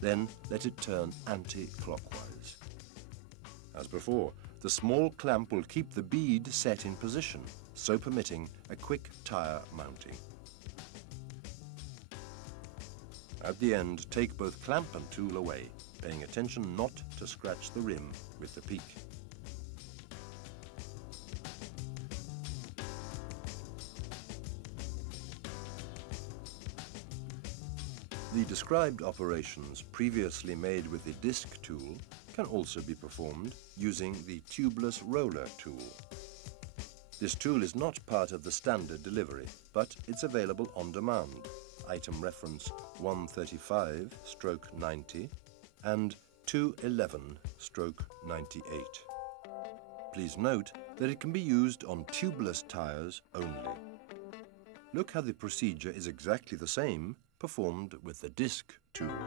Then let it turn anti-clockwise. As before, the small clamp will keep the bead set in position, so permitting a quick tyre mounting. At the end, take both clamp and tool away, paying attention not to scratch the rim with the peak. The described operations previously made with the disc tool can also be performed using the tubeless roller tool. This tool is not part of the standard delivery, but it's available on demand. Item reference 135/90 and 211/98. Please note that it can be used on tubeless tyres only. Look how the procedure is exactly the same performed with the disc tool.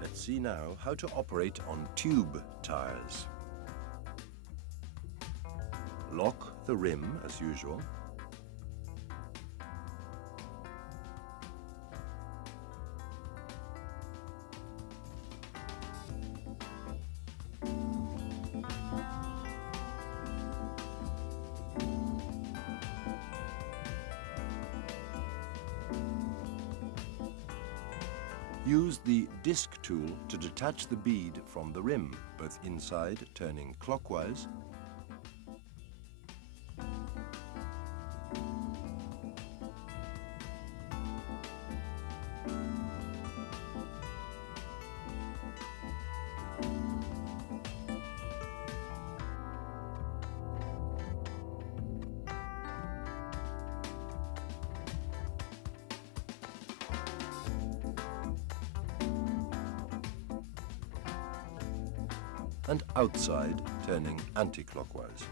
Let's see now how to operate on tube tyres. Lock the rim as usual. Use the disc tool to detach the bead from the rim, both inside turning clockwise and outside turning anti-clockwise.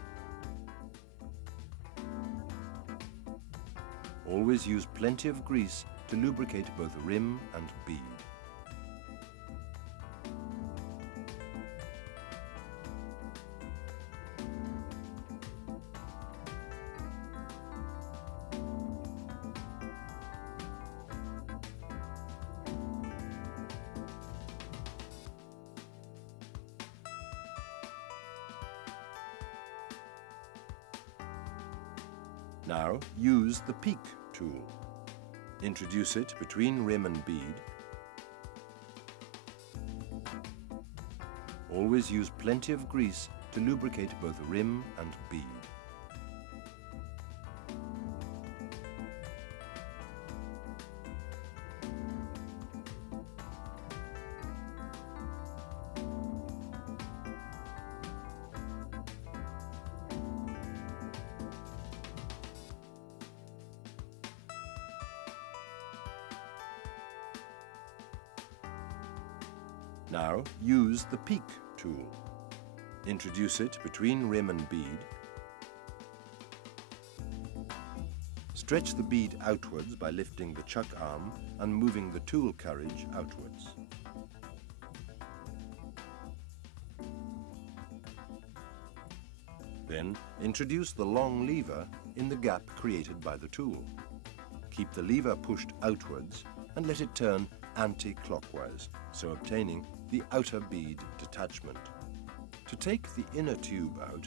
Always use plenty of grease to lubricate both rim and bead. Now use the peak tool. Introduce it between rim and bead. Always use plenty of grease to lubricate both rim and bead. Now use the peak tool. Introduce it between rim and bead. Stretch the bead outwards by lifting the chuck arm and moving the tool carriage outwards. Then introduce the long lever in the gap created by the tool. Keep the lever pushed outwards and let it turn anti-clockwise, so obtaining the outer bead detachment. To take the inner tube out,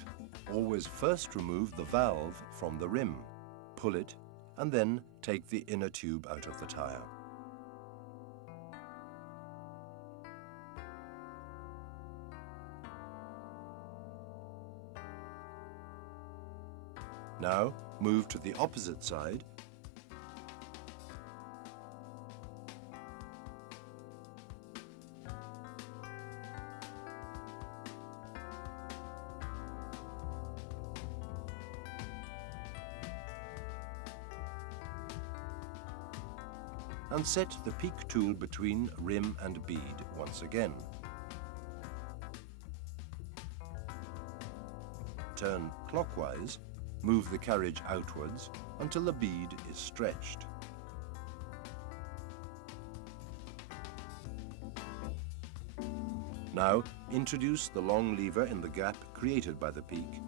always first remove the valve from the rim, pull it, and then take the inner tube out of the tyre. Now move to the opposite side . and set the peak tool between rim and bead once again. Turn clockwise, move the carriage outwards until the bead is stretched. Now introduce the long lever in the gap created by the peak.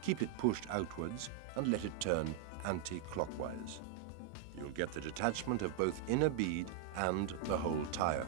Keep it pushed outwards and let it turn anti-clockwise. You'll get the detachment of both inner bead and the whole tire.